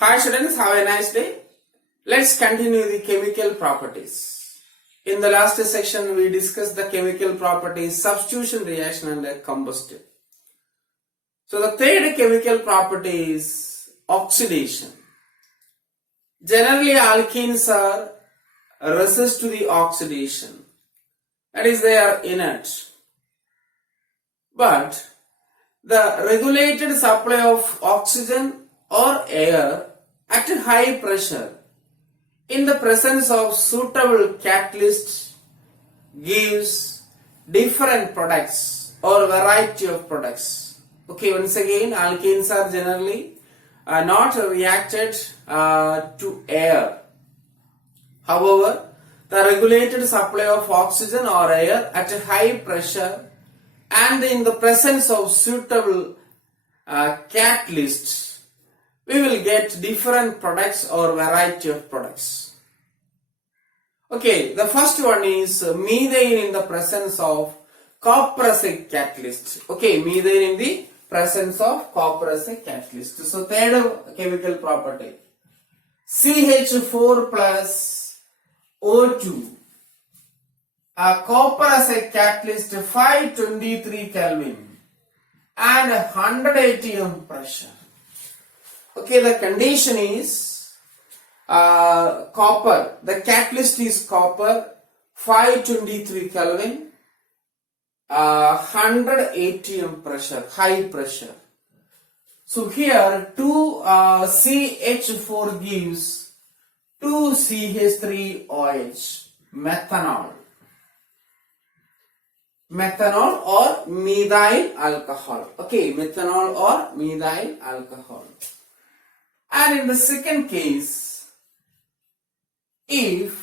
Hi students, have a nice day. Let's continue the chemical properties. In the last section we discussed the chemical properties, substitution reaction and combustion. So the third chemical property is oxidation. Generally alkenes are resist to the oxidation. That is, they are inert. But the regulated supply of oxygen or air at high pressure in the presence of suitable catalyst gives different products or variety of products. Okay, once again, alkenes are generally not reacted to air. However, the regulated supply of oxygen or air at high pressure and in the presence of suitable catalysts, we will get different products or variety of products. Okay, the first one is methane in the presence of copresic catalyst. Okay, methane in the presence of copresic catalyst. So third chemical property, CH4 plus O2, a copresic catalyst 523 Kelvin and 180 atm pressure. Okay, the condition is copper. The catalyst is copper, 523 Kelvin, 180 atm pressure, high pressure. So here 2 CH4 gives 2 CH3OH, methanol. Methanol or methyl alcohol. Okay, methanol or methyl alcohol. And in the second case, if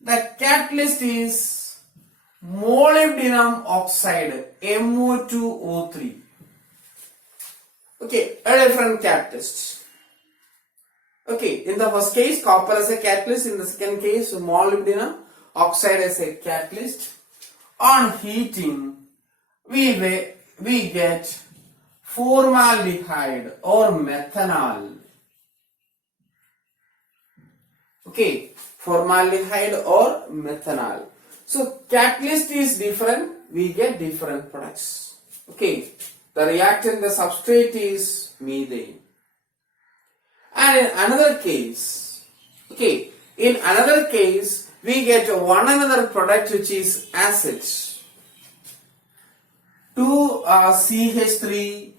the catalyst is molybdenum oxide, MO2O3. Okay, a different catalyst. Okay, in the first case, copper as a catalyst. In the second case, molybdenum oxide as a catalyst. On heating, we get formaldehyde or methanol. Okay, formaldehyde or methanol. So catalyst is different, we get different products. Okay, the reactant, the substrate is methane. And in another case, we get one another product which is acid. 2 CH3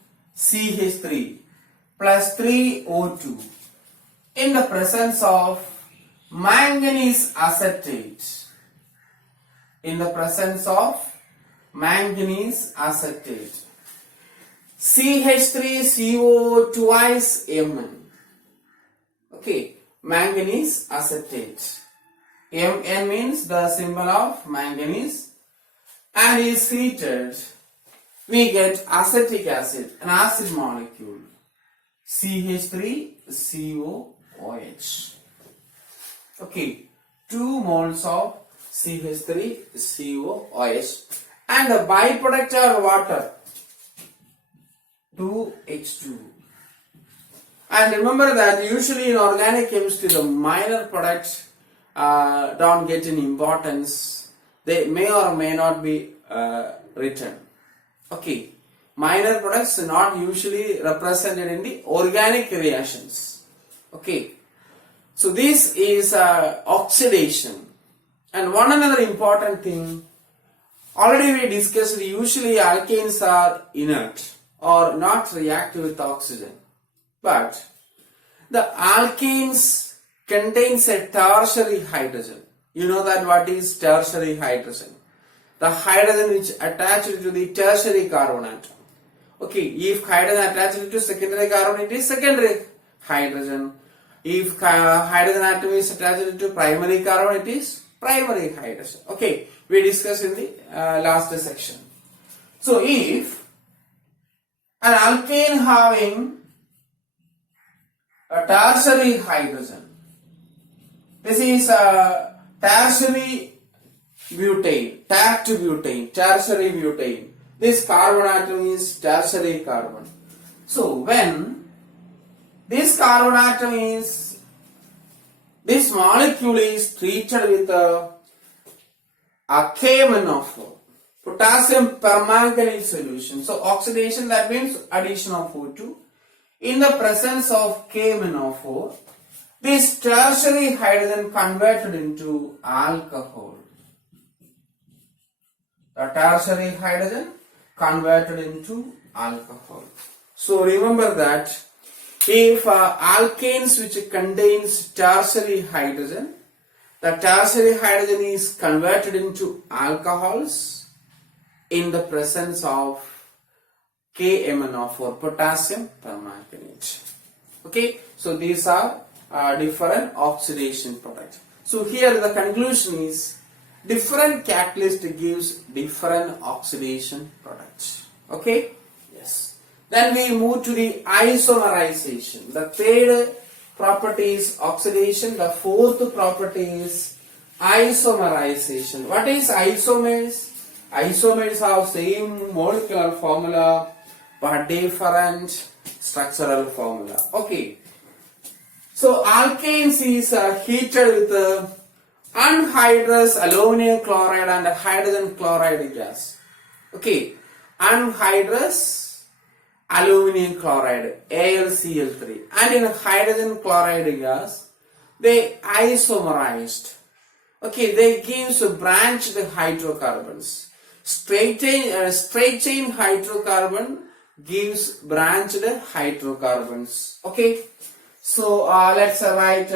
plus 3 O2 in the presence of manganese acetate. In the presence of manganese acetate. CH3CO twice Mn. Okay, manganese acetate. Mn means the symbol of manganese, and is heated. We get acetic acid, an acid molecule, CH3COOH. Okay, 2 moles of CH3COOH, and the byproduct are water, 2H2. And remember that usually in organic chemistry the minor products don't get any importance. They may or may not be written. Okay, minor products are not usually represented in the organic reactions. Okay, so this is oxidation. And one another important thing, already we discussed, usually alkanes are inert or not reactive with oxygen. But the alkanes contains a tertiary hydrogen. You know that what is tertiary hydrogen? The hydrogen which attached to the tertiary carbon atom. Okay, if hydrogen attached to secondary carbon, it is secondary hydrogen. If hydrogen atom is attached to primary carbon, it is primary hydrogen. Okay, we discussed in the last section. So if an alkane having a tertiary hydrogen, this is a tertiary butane, tertiary butane. This carbon atom is tertiary carbon. So when this carbon atom this molecule is treated with a KMnO4, potassium permanganate solution. So oxidation, that means addition of O2. In the presence of KMnO4, this tertiary hydrogen converted into alcohol. The tertiary hydrogen converted into alcohol. So remember that if alkanes which contains tertiary hydrogen, the tertiary hydrogen is converted into alcohols in the presence of KMnO4, potassium permanganate. Okay, so these are different oxidation products. So here the conclusion is different catalyst gives different oxidation products. Okay, yes. Then we move to the isomerization. The third property is oxidation. The fourth property is isomerization. What is isomers? Isomers have same molecular formula but different structural formula. Okay. So alkanes is heated with anhydrous aluminum chloride and hydrogen chloride gas. Okay. Anhydrous aluminum chloride, AlCl3, and in hydrogen chloride gas, they isomerized. Okay, they gives branched hydrocarbons. Straight chain hydrocarbon gives branched hydrocarbons. Okay, so let's write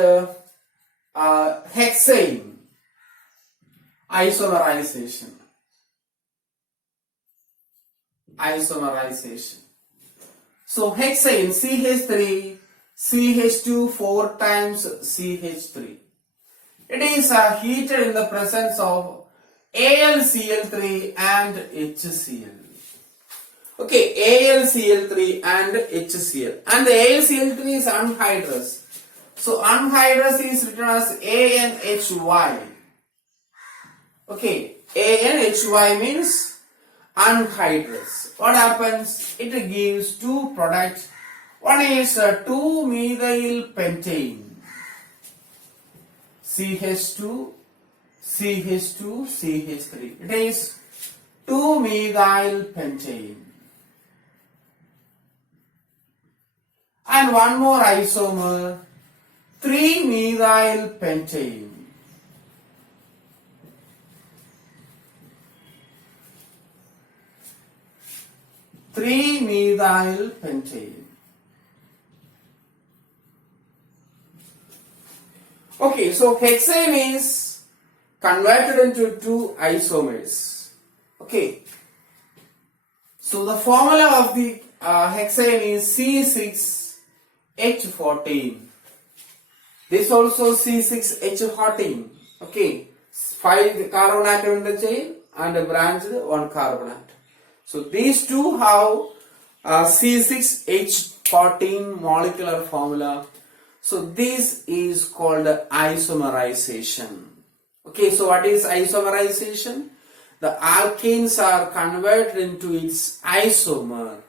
hexane isomerization. Isomerization. So hexane CH3, CH2 4 times CH3. It is heated in the presence of AlCl3 and HCl. Okay, AlCl3 and HCl. And the AlCl3 is anhydrous. So anhydrous is written as AnHY. Okay, AnHY means anhydrous. What happens? It gives two products. One is 2-methyl pentane. CH2, CH2, CH3. It is 2-methyl pentane. And one more isomer, 3-methyl pentane. Methyl pentane. Okay, so hexane is converted into two isomers. Okay, so the formula of the hexane is C6H14. This also C6H14. Okay, 5 carbon atom in the chain and a branched 1 carbon atom. So these two have C6H14 molecular formula. So this is called isomerization. Okay, so what is isomerization? The alkanes are converted into its isomer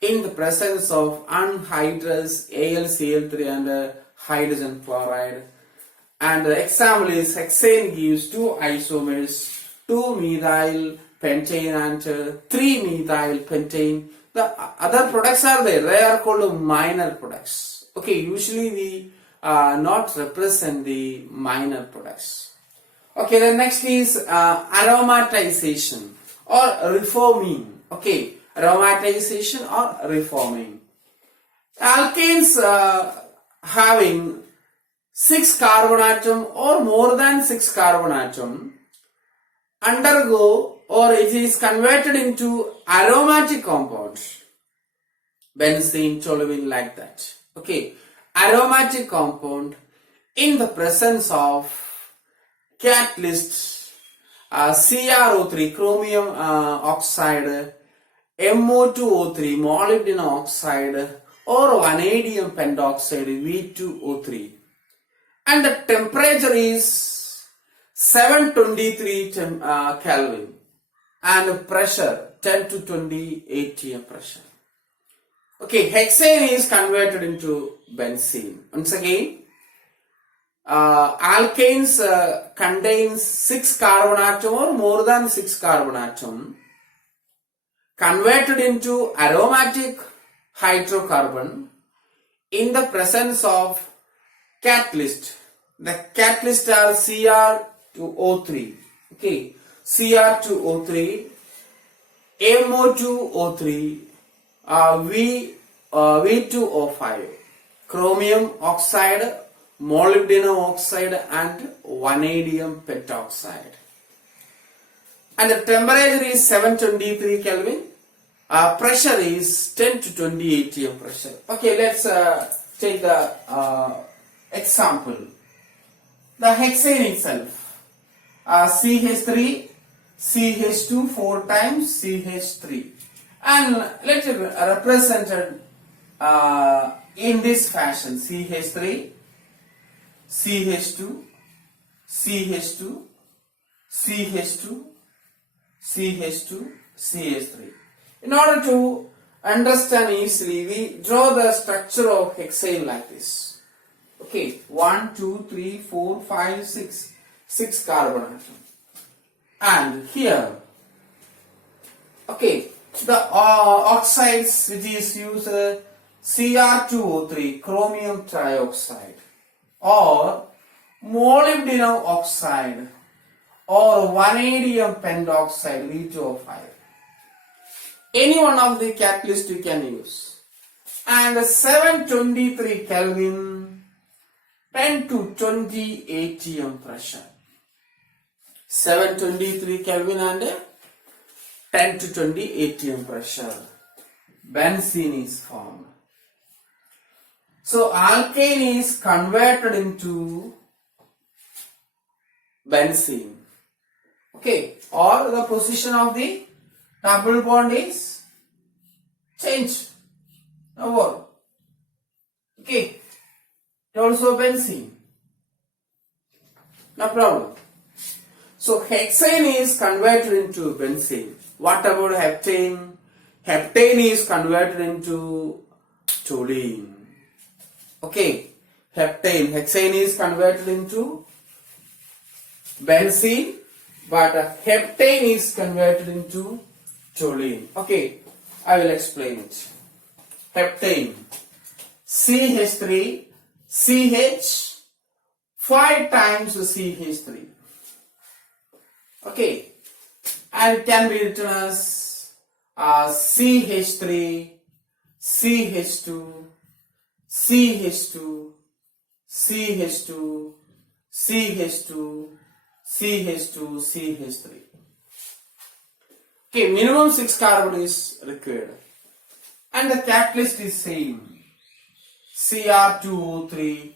in the presence of anhydrous AlCl3 and hydrogen chloride. And the example is hexane gives two isomers, 2-methyl pentane and 3-methyl pentane. The other products are there. They are called minor products. Okay, usually we not represent the minor products. Okay, the next is aromatization or reforming. Okay, aromatization or reforming. Alkanes having 6 carbon atom or more than 6 carbon atom undergo or it is converted into aromatic compound, benzene, toluene, like that. Okay, aromatic compound in the presence of catalyst CrO3, chromium oxide, MO2O3, molybdenum oxide, or vanadium pentoxide, V2O3, and the temperature is 723 Kelvin and pressure 10 to 20 atm pressure. Okay, hexane is converted into benzene. Once again, alkanes contains 6 carbon atom or more than 6 carbon atom, converted into aromatic hydrocarbon in the presence of catalyst. The catalyst are Cr2O3. Okay, Cr2O3, MO2O3, V2O5, chromium oxide, molybdenum oxide and vanadium pentoxide. And the temperature is 723 Kelvin. Pressure is 10 to 20 atm pressure. Okay, let's take the example. The hexane itself, CH3, CH2 4 times CH3, and let's represented in this fashion: CH3, CH2, CH2, CH2, CH2, CH3. In order to understand easily, we draw the structure of hexane like this. Okay, 1, 2, 3, 4, 5, 6, 6 carbon atom. And here, okay, the oxides which is used Cr2O3, chromium trioxide, or molybdenum oxide, or vanadium pentoxide, V2O5. Any one of the catalyst you can use. And 723 Kelvin, 10 to 20 atm pressure. 723 Kelvin and 10 to 20 atm pressure. Benzene is formed. So alkane is converted into benzene. Okay, or the position of the double bond is changed. Now what? Okay, it also benzene. No problem. So hexane is converted into benzene. What about heptane? Heptane is converted into toluene. Okay, hexane is converted into benzene, but heptane is converted into toluene. Okay, I will explain it. Heptane, CH3, CH, 5 times CH3. Okay, and it can be written as CH3, CH2, CH2, CH2, CH2, CH2, CH3. Okay, minimum 6 carbon is required. And the catalyst is same. Cr2O3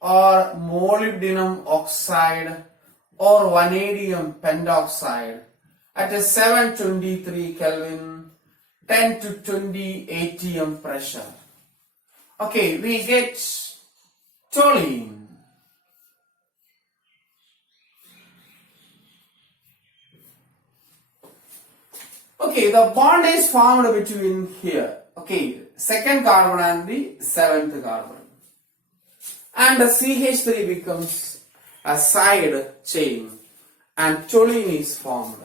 or molybdenum oxide or vanadium pentoxide at a 723 Kelvin, 10 to 20 atm pressure. Okay, we get toluene. Okay, the bond is formed between here. Okay, second carbon and the 7th carbon. And the CH3 becomes a side chain and toluene is formed.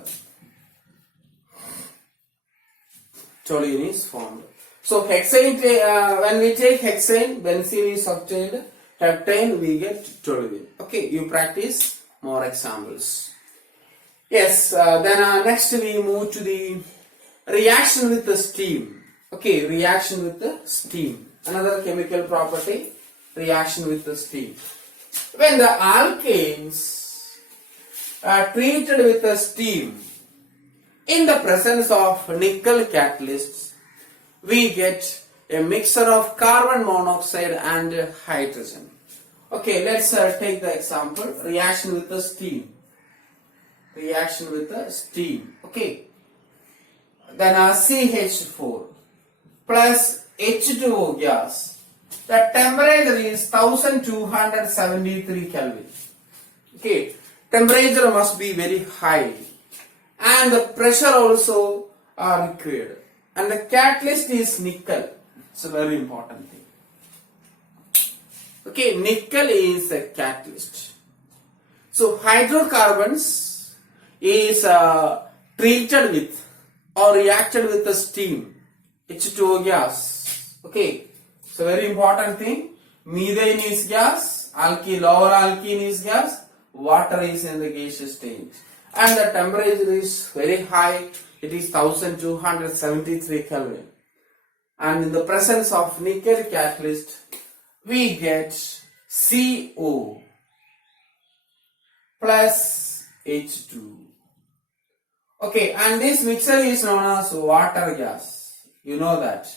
Toluene is formed. So hexane, when we take hexane, benzene is obtained, heptane we get toluene. Okay, you practice more examples. Yes, then next we move to the reaction with the steam. Okay, reaction with the steam. Another chemical property, reaction with the steam. When the alkanes are treated with the steam in the presence of nickel catalysts, we get a mixture of carbon monoxide and hydrogen. Okay, let's take the example, reaction with the steam. Reaction with the steam. Okay, then CH4 plus H2O gas. The temperature is 1273 Kelvin. Okay, temperature must be very high and the pressure also required. And the catalyst is nickel. It's a very important thing. Okay, nickel is a catalyst. So hydrocarbons is treated with or reacted with the steam, H2O gas. Okay, it's a very important thing. Methane is gas, lower alkene is gas, water is in the gaseous state. And the temperature is very high, it is 1273 Kelvin. And in the presence of nickel catalyst, we get CO plus H2. Okay, and this mixture is known as water gas. You know that.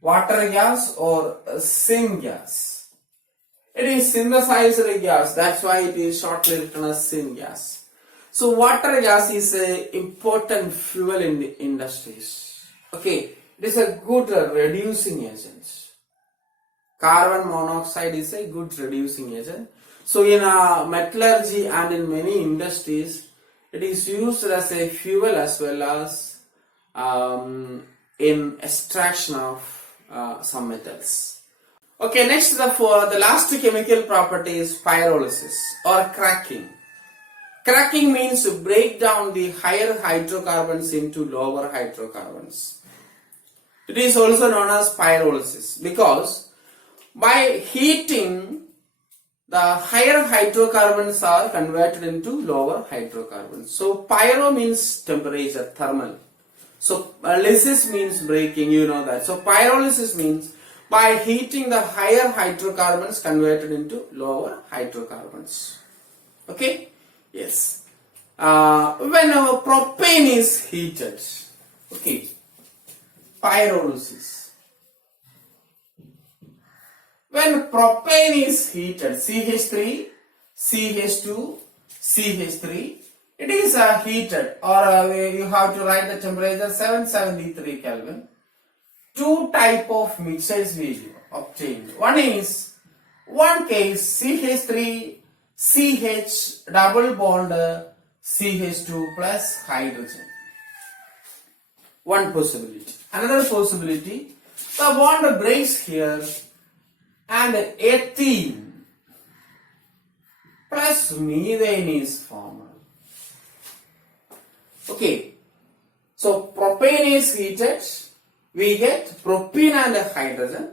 Water gas or syn gas. It is synthesized gas, that's why it is shortly written as syn gas. So water gas is an important fuel in the industries. Okay, it is a good reducing agent. Carbon monoxide is a good reducing agent. So in metallurgy and in many industries, it is used as a fuel as well as in extraction of some metals. Okay, next the last chemical property is pyrolysis or cracking. Cracking means to break down the higher hydrocarbons into lower hydrocarbons. It is also known as pyrolysis because by heating, the higher hydrocarbons are converted into lower hydrocarbons. So pyro means temperature, thermal. So lysis means breaking, you know that. So pyrolysis means by heating the higher hydrocarbons converted into lower hydrocarbons. Okay? Yes. When our propane is heated, okay, pyrolysis. When propane is heated, CH3, CH2, CH3, it is heated, or you have to write the temperature 773 Kelvin. Two type of mixtures we obtained. One case CH3, CH double bond CH2 plus hydrogen. One possibility. Another possibility, the bond breaks here and ethene plus methane is formed. Okay, so propane is heated, we get propene and hydrogen,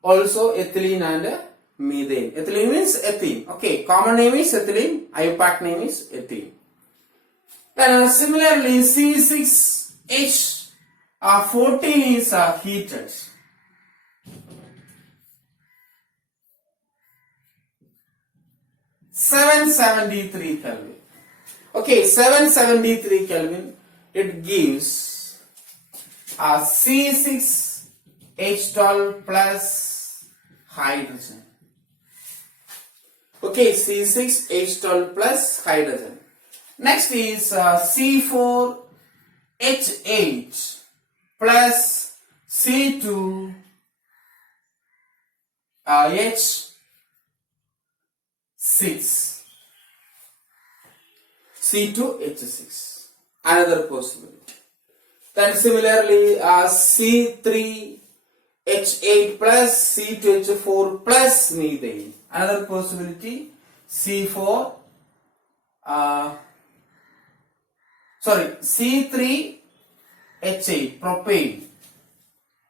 also ethylene and methane. Ethylene means ethene. Okay, common name is ethylene, IUPAC name is ethene. Then similarly C6H14 is heated. (773 Kelvin). Okay, 773 Kelvin, it gives C6H12 plus hydrogen. Okay, C6H12 plus hydrogen. Next is C4H8 plus C2H6. C2H6. Another possibility. Then similarly C3H8 plus C2H4 plus methane. Another possibility C3H8 propane.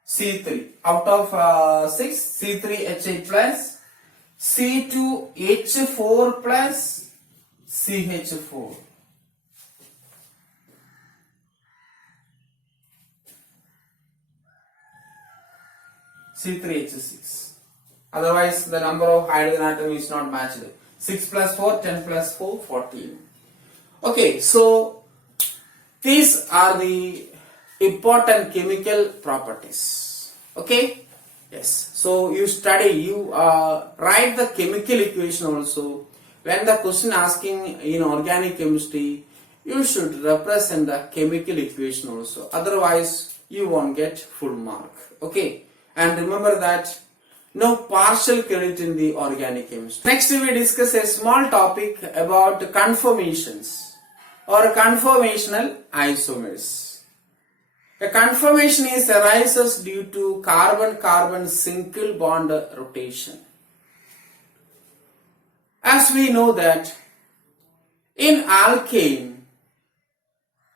C3 out of 6 C3H8 plus C2H4 plus CH4. C3H6. Otherwise, the number of hydrogen atom is not matched. 6 plus 4, 10 plus 4, 14. Okay, so these are the important chemical properties. Okay, yes. So you study, you write the chemical equation also. When the question asking in organic chemistry, you should represent the chemical equation also. Otherwise, you won't get full mark. Okay. And remember that no partial credit in the organic chemistry. Next we discuss a small topic about conformations or conformational isomers. A conformation is arises due to carbon-carbon single bond rotation. As we know that in alkane,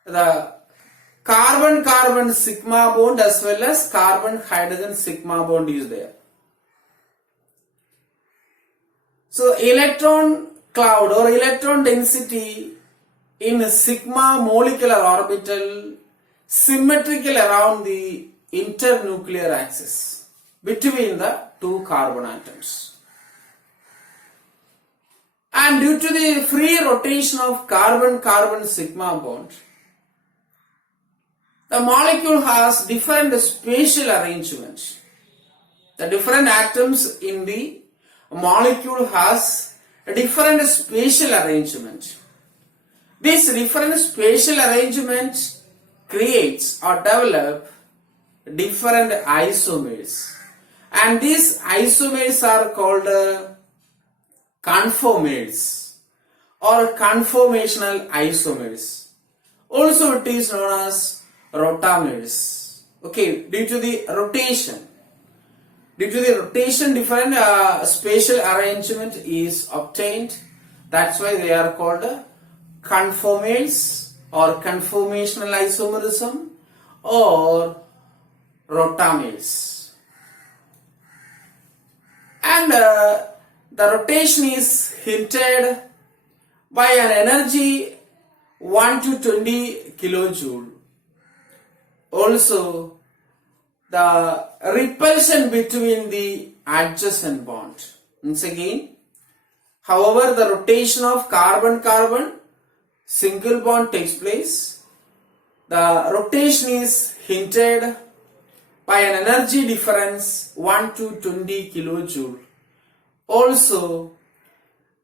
the carbon-carbon sigma bond as well as carbon-hydrogen sigma bond is there. So electron cloud or electron density in sigma molecular orbital symmetrical around the internuclear axis between the two carbon atoms. And due to the free rotation of carbon-carbon sigma bond, the molecule has different spatial arrangements. The different atoms in the molecule has a different spatial arrangement. This different spatial arrangement creates or develop different isomers, and these isomers are called conformers or conformational isomers. Also it is known as rotamers. Okay, due to the rotation different spatial arrangement is obtained. That's why they are called conformers or conformational isomerism or rotamers. And the rotation is hindered by an energy 1 to 20 kilojoule. Also, the repulsion between the adjacent bond. Once again, however, the rotation of carbon-carbon single bond takes place. The rotation is hindered by an energy difference 1 to 20 kilojoule. Also,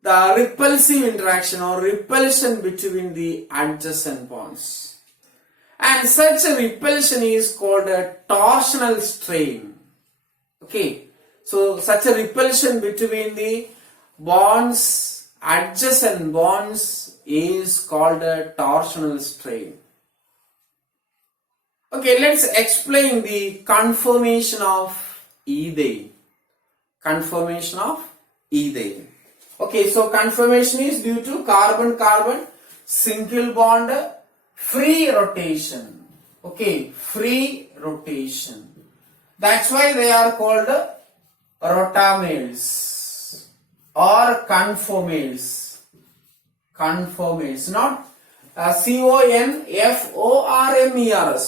the repulsive interaction or repulsion between the adjacent bonds. And such a repulsion is called a torsional strain. Okay, so such a repulsion between the bonds, adjacent bonds, is called a torsional strain. Okay, let's explain the conformation of ethane. Conformation of ethane. Okay, so conformation is due to carbon-carbon single bond free rotation. Okay, free rotation. That's why they are called rotamers or conformers. Conformers, not conformers,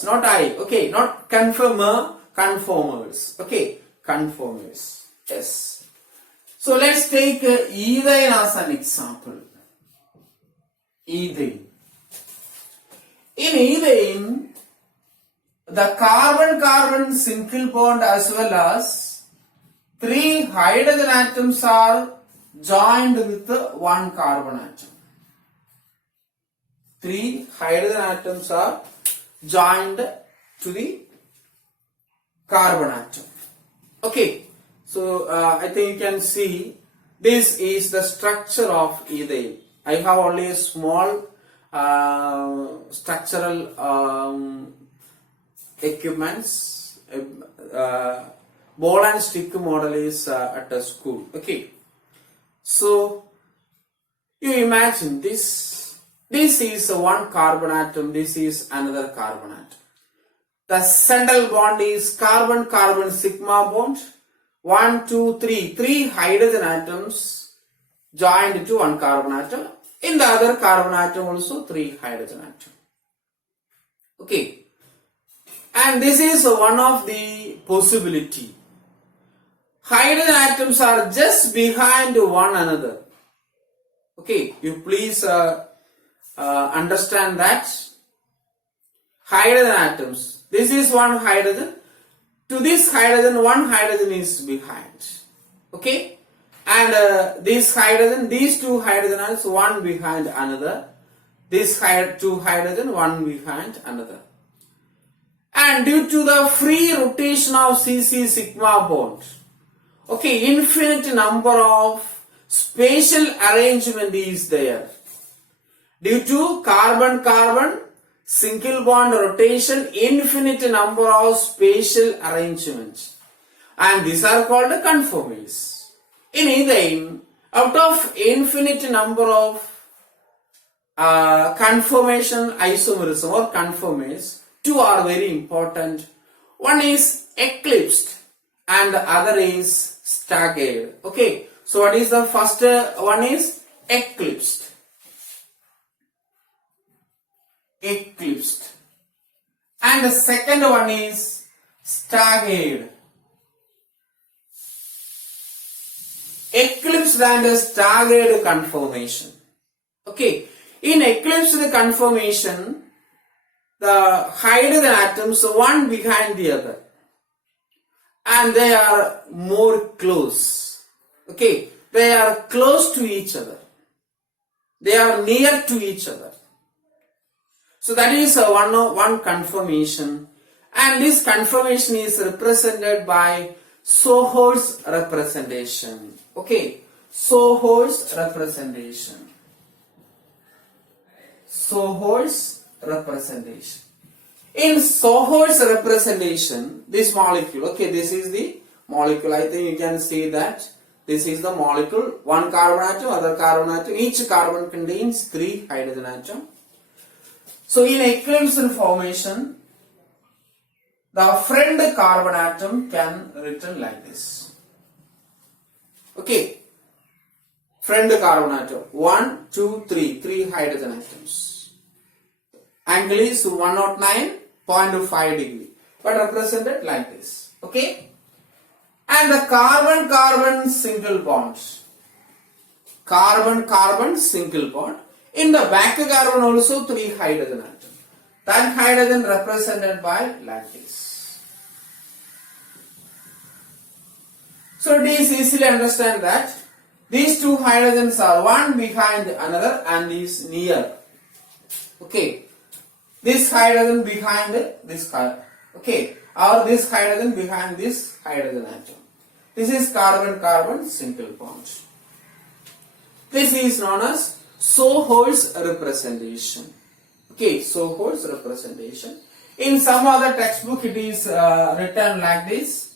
not I. Okay, not conformer, conformers. Okay, conformers. Yes. So let's take ethane as an example. Ethane. In ethane, the carbon-carbon single bond as well as 3 hydrogen atoms are joined with one carbon atom. 3 hydrogen atoms are joined to the carbon atom. Okay, so I think you can see this is the structure of ethane. I have only a small structural equipments. Ball and stick model is at a school. Okay, so you imagine this. This is one carbon atom. This is another carbon atom. The central bond is carbon-carbon sigma bond. 1, 2, 3. 3 hydrogen atoms joined to one carbon atom. In the other carbon atom also 3 hydrogen atom. Okay. And this is one of the possibility. Hydrogen atoms are just behind one another. Okay. You please understand that. Hydrogen atoms. This is one hydrogen. To this hydrogen, one hydrogen is behind. Okay. And this hydrogen, these 2 hydrogens, one behind another. This 2 hydrogen, one behind another. And due to the free rotation of CC sigma bond, okay, infinite number of spatial arrangement is there. Due to carbon-carbon single bond rotation, infinite number of spatial arrangements. And these are called conformers. In ethane, out of infinite number of conformation isomerism or conformers, two are very important. One is eclipsed and the other is staggered. Okay, so what is the first one is eclipsed. Eclipsed. And the second one is staggered. Eclipsed and staggered conformation. Okay, in eclipsed conformation, the hydrogen atoms one behind the other, and they are more close. Okay, they are close to each other. They are near to each other. So that is one conformation, and this conformation is represented by Sohor's representation. Okay, Sohor's representation. Sohor's representation. In Sohor's representation, this molecule, okay, this is the molecule. I think you can see that this is the molecule. One carbon atom, other carbon atom. Each carbon contains 3 hydrogen atoms. So in eclipsed formation, the friend carbon atom can written like this. Okay, friend carbon atom 1, 2, 3, 3 hydrogen atoms. Angle is 109.5 degree, but represented like this. Okay, and the carbon-carbon single bonds. Carbon-carbon single bond. In the back carbon also 3 hydrogen atom. That hydrogen represented by like this. So it is easily understand that these 2 hydrogens are one behind another and is near. Okay, this hydrogen behind this carbon. Okay, or this hydrogen behind this hydrogen atom. This is carbon-carbon single bond. This is known as Sohor's representation. Okay, Sohor's representation. In some other textbook it is written like this.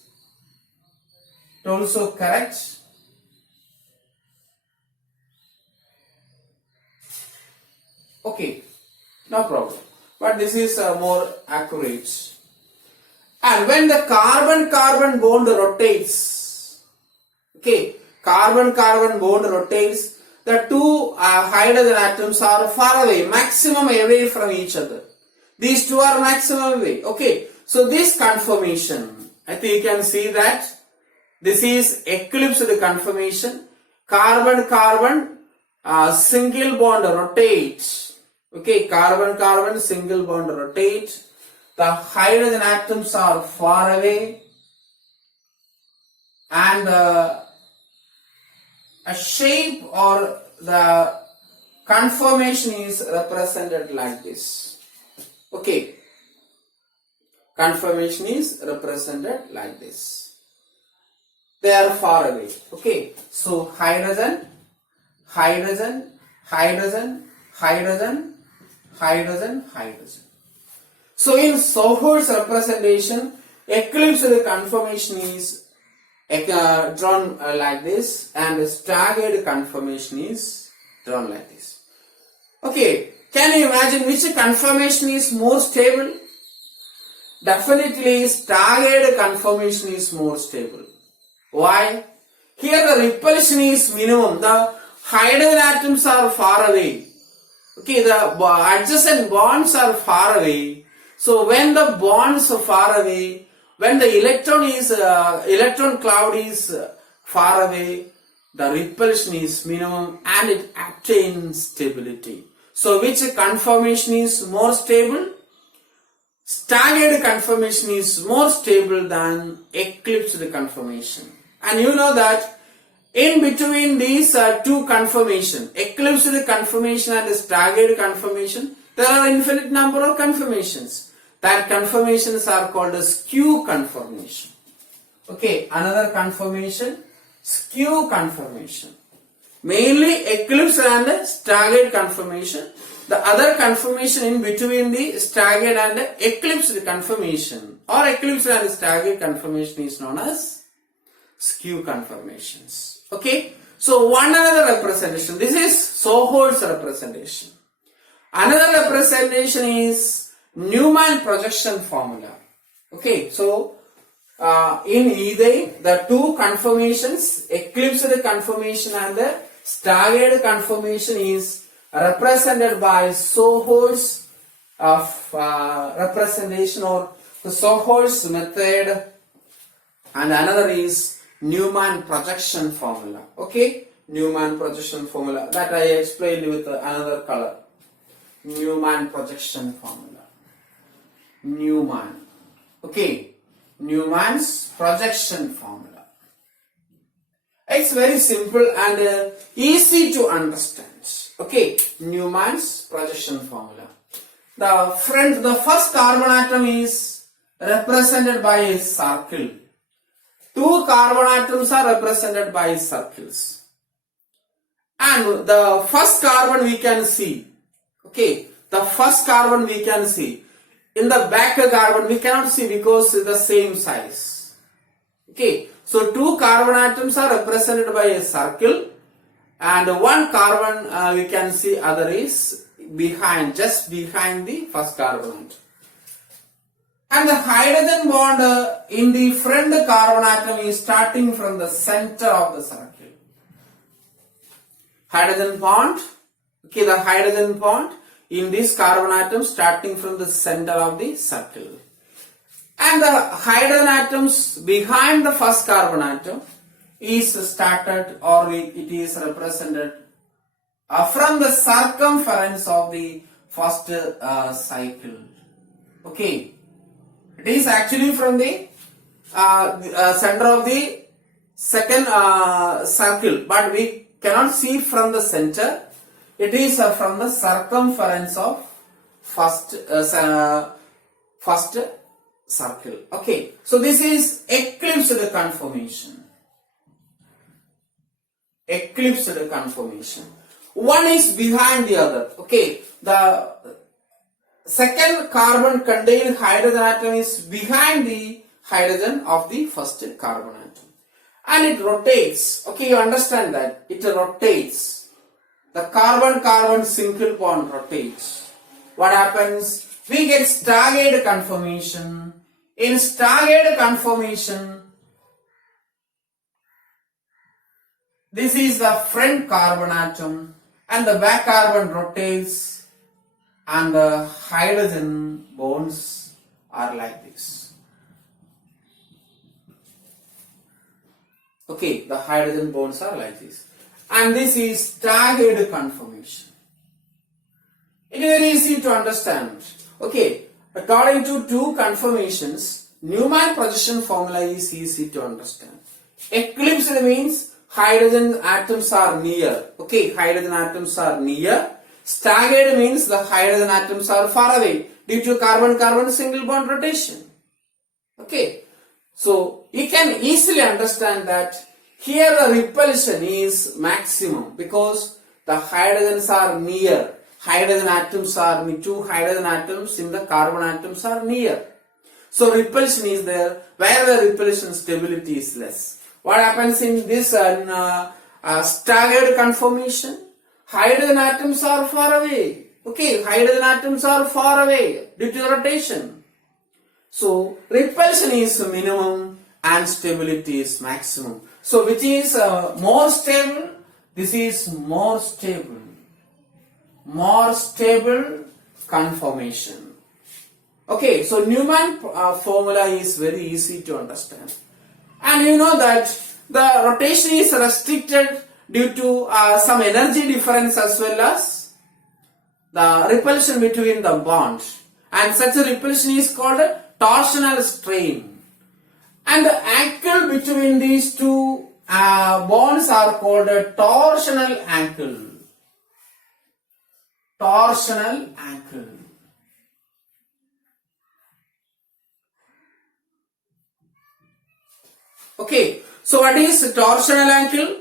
It also correct. Okay, no problem. But this is more accurate. And when the carbon-carbon bond rotates, okay, carbon-carbon bond rotates, the 2 hydrogen atoms are far away, maximum away from each other. These 2 are maximum away. Okay, so this conformation, I think you can see that this is eclipsed conformation. Carbon-carbon single bond rotates. Okay, carbon-carbon single bond rotate. The hydrogen atoms are far away, and a shape or the conformation is represented like this. Okay, conformation is represented like this. They are far away. Okay, so hydrogen, hydrogen, hydrogen, hydrogen, hydrogen, hydrogen. So in Sohor's representation, eclipsed conformation is drawn like this, and staggered conformation is drawn like this. Okay, can you imagine which conformation is more stable? Definitely staggered conformation is more stable. Why? Here the repulsion is minimum. The hydrogen atoms are far away. Okay, the adjacent bonds are far away. So when the bonds are far away, when the electron cloud is far away, the repulsion is minimum and it attains stability. So which conformation is more stable? Staggered conformation is more stable than eclipsed conformation. And you know that in between these 2 conformation, eclipsed conformation and staggered conformation, there are infinite number of conformations. That conformations are called as skew conformation. Okay, another conformation, skew conformation. Mainly eclipsed and staggered conformation. the other conformation in between the staggered and eclipsed conformation or eclipsed and staggered conformation is known as skew conformations. Okay, so one another representation, this is Soho's representation. Another representation is Newman projection formula. Okay, so in either the two conformations, eclipsed conformation and the staggered conformation is represented by Soho's representation or the Soho's method, and another is Newman projection formula. Okay, Newman projection formula that I explained with another color. Newman projection formula. Newman. Okay, Newman's projection formula. It's very simple and easy to understand. Okay, Newman's projection formula. The first carbon atom is represented by a circle. Two carbon atoms are represented by circles. And the first carbon we can see. Okay, the first carbon we can see. In the back carbon we cannot see because it's the same size. Okay, so two carbon atoms are represented by a circle and one carbon we can see other is behind, just behind the first carbon atom. And the hydrogen bond in the front carbon atom is starting from the center of the circle. Hydrogen bond, okay, the hydrogen bond in this carbon atom starting from the center of the circle. And the hydrogen atoms behind the first carbon atom is started or it is represented from the circumference of the first cycle. Okay, it is actually from the center of the second circle, but we cannot see from the center. It is from the circumference of first circle. Okay, so this is eclipsed conformation. Eclipsed conformation. One is behind the other. Okay, the second carbon contained hydrogen atom is behind the hydrogen of the first carbon atom. And it rotates. Okay, you understand that. It rotates. The carbon-carbon single bond rotates. What happens? We get staggered conformation. In staggered conformation, this is the front carbon atom and the back carbon rotates and the hydrogen bonds are like this. Okay, the hydrogen bonds are like this. And this is staggered conformation. It is very easy to understand. Okay, according to two conformations, Newman projection formula is easy to understand. Eclipsed means hydrogen atoms are near. Okay, hydrogen atoms are near. Staggered means the hydrogen atoms are far away due to carbon-carbon single bond rotation. Okay, so you can easily understand that here the repulsion is maximum because the hydrogens are near. Hydrogen atoms are, two hydrogen atoms in the carbon atoms are near. So repulsion is there where the repulsion stability is less. What happens in this staggered conformation? Hydrogen atoms are far away. Okay, hydrogen atoms are far away due to rotation. So repulsion is minimum and stability is maximum. So which is more stable? This is more stable. More stable conformation. Okay, so Newman formula is very easy to understand. And you know that the rotation is restricted due to some energy difference as well as the repulsion between the bonds. And such a repulsion is called a torsional strain. And the angle between these two bonds are called a torsional angle. Torsional angle. Okay, so what is torsional angle?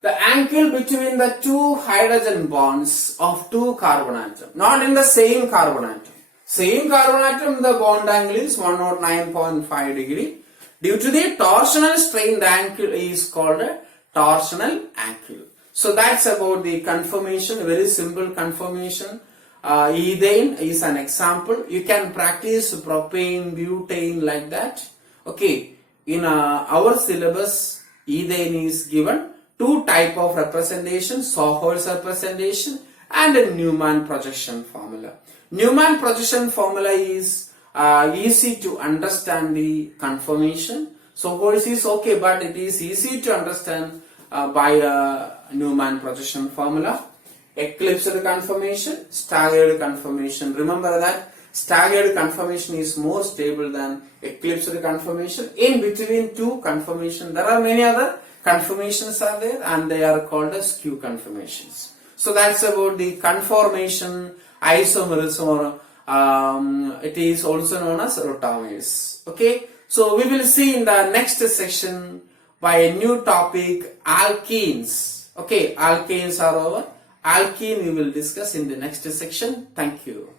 The angle between the two hydrogen bonds of two carbon atoms, not in the same carbon atom. Same carbon atom, the bond angle is 109.5 degree. Due to the torsional strain, the angle is called a torsional angle. So that's about the conformation, very simple conformation. Ethane is an example. You can practice propane, butane like that. Okay, in our syllabus, ethane is given two type of representation, Sohor's representation and a Newman projection formula. Newman projection formula is easy to understand the conformation. Sohor's is okay, but it is easy to understand by Newman projection formula. Eclipsed conformation, staggered conformation. Remember that staggered conformation is more stable than eclipsed conformation. In between two conformation, there are many other conformations are there, and they are called as skew conformations. So that's about the conformation, isomerism, or it is also known as rotamers. Okay, so we will see in the next section by a new topic, alkenes. Okay, alkanes are over. Alkene we will discuss in the next section. Thank you.